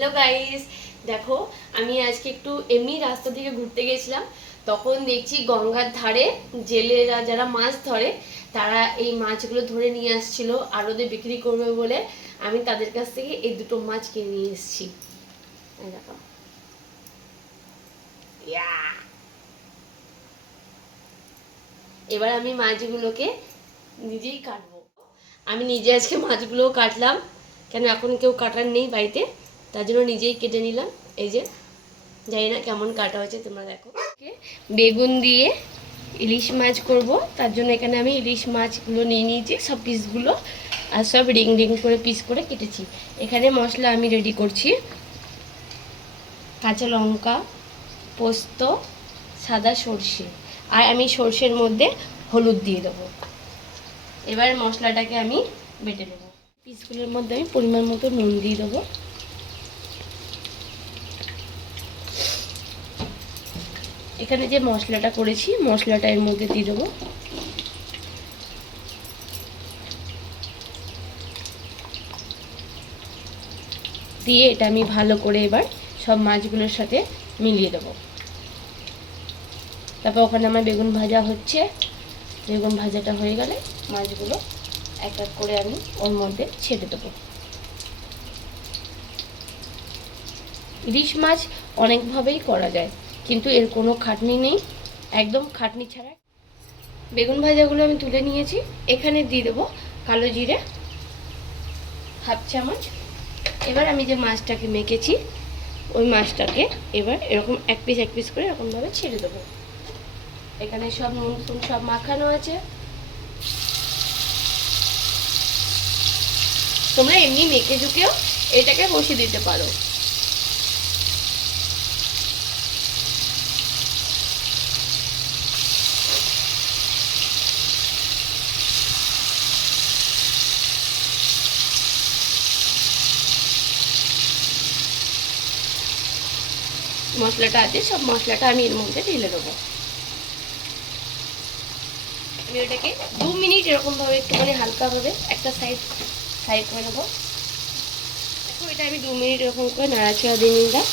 Hello guys, দেখো আমি আজকে একটু এমনি রাস্তা থেকে ঘুরতে গেছিলাম। তখন দেখছি গঙ্গার ধারে জেলেরা যারা মাছ ধরে তারা এই মাছগুলো ধরে নিয়ে আসছিল আড়তে বিক্রি করবে বলে। আমি তাদের কাছ থেকে এই দুটো মাছ কিনে নিয়ে এসেছি। এই দেখো, ইয়া! এবার আমি মাছগুলোকে নিজেই কাটবো। আমি নিজে আজকে মাছগুলো কাটলাম, কেন এখন কেউ কাটার নেই বাড়িতে, তার জন্য নিজেই কেটে নিলাম। এই যে, জানি না কেমন কাটা হয়েছে, তোমরা দেখো। বেগুন দিয়ে ইলিশ মাছ করব, তার জন্য এখানে আমি ইলিশ মাছগুলো নিয়ে নিয়েছি, সব পিসগুলো, আর সব রিং রিং করে পিস করে কেটেছি। এখানে মশলা আমি রেডি করছি। কাঁচা লঙ্কা, পোস্ত, সাদা সর্ষে, আর আমি সর্ষের মধ্যে হলুদ দিয়ে দেবো। এবার মশলাটাকে আমি বেটে নেব। পিসগুলোর মধ্যে আমি পরিমাণ মতো নুন দিয়ে দেবো। এখানে যে মশলাটা করেছি, মশলাটা এর মধ্যে দিয়ে দেবো। দিয়ে এটা আমি ভালো করে এবার সব মাছগুলোর সাথে মিলিয়ে দেবো। তারপর ওখানে আমার বেগুন ভাজা হচ্ছে। বেগুন ভাজাটা হয়ে গেলে মাছগুলো এক এক করে আমি ওর মধ্যে ছেড়ে দেবো। ইলিশ মাছ অনেকভাবেই করা যায়, কিন্তু এর কোনো খাটনি নেই, একদম খাটনি ছাড়া। বেগুন ভাজাগুলো আমি তুলে নিয়েছি। এখানে দিয়ে দেবো কালো জিরে হাফ চামচ। এবার আমি যে মাছটাকে মেখেছি, ওই মাছটাকে এবার এরকম এক পিস করে এরকমভাবে ছেড়ে দেবো। এখানে সব নুন ফুন সব মাখানো আছে। তোমরা এমনি মেখে ঝুঁকেও এটাকে বসিয়ে দিতে পারো। মশলাটা আছে, সব মশলাটা আমি এর মধ্যে ঢেলে দেবো। আমি এটাকে 2 মিনিট এরকমভাবে একটুখানি হালকাভাবে একটা সাইড করে নেবো। দেখো, এটা আমি 2 মিনিট এরকম করে নাড়াচাড়া দিয়ে নিলাম।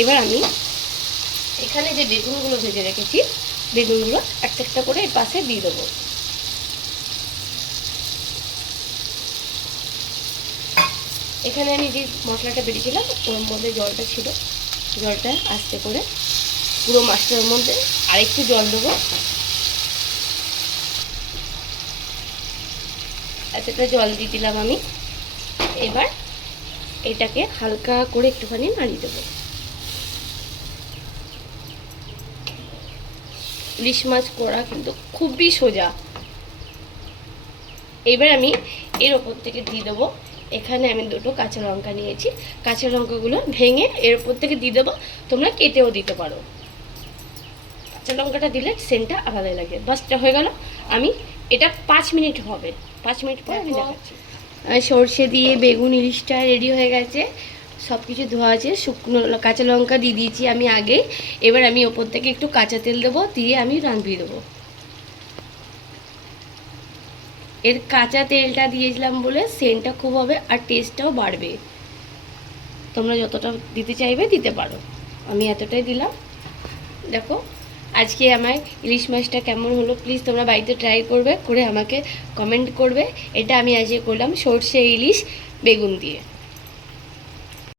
এবার আমি এখানে যে বেগুনগুলো ভেজে রেখেছি, বেগুনগুলো একটা একটা করে এই পাশে দিয়ে দেবো। এখানে আমি যে মশলাটা বেরিয়েছিলাম ওর মধ্যে জলটা ছিল, জলটা আস্তে করে পুরো মাছটার মধ্যে আরেকটু জল দেবো। এতটা জল দিয়ে দিলাম আমি। এবার এটাকে হালকা করে একটুখানি নাড়িয়ে দেবো। ইলিশ মাছ করা কিন্তু খুবই সোজা। এবার আমি এর ওপর থেকে দিয়ে দেবো, এখানে আমি দুটো কাঁচা লঙ্কা নিয়েছি, কাঁচা লঙ্কাগুলো ভেঙে এর ওপর থেকে দিয়ে দেবো। তোমরা কেটেও দিতে পারো। কাঁচা লঙ্কাটা দিলে সেন্টটা আলাদা লাগে। বাসটা হয়ে গেল। আমি এটা 5 মিনিট হবে, 5 মিনিট পর আমি দেখাচ্ছি। সর্ষে দিয়ে বেগুন ইলিশটা রেডি হয়ে গেছে, সব কিছু ধোয়া আছে। শুকনো কাঁচা লঙ্কা দিয়ে দিয়েছি আমি আগে। এবার আমি ওপর থেকে একটু কাঁচা তেল দেবো, দিয়ে আমি রাঁধিয়ে দেবো। এর কাঁচা তেলটা দিয়েছিলাম বলে সেন্টটা খুব হবে আর টেস্টটাও বাড়বে। তোমরা যতটা দিতে চাইবে দিতে পারো, আমি এতটাই দিলাম। দেখো আজকে আমার ইলিশ মাছটা কেমন হলো, প্লিজ তোমরা বাড়িতে ট্রাই করবে, করে আমাকে কমেন্ট করবে। এটা আমি আজকে করলাম সর্ষে ইলিশ বেগুন দিয়ে।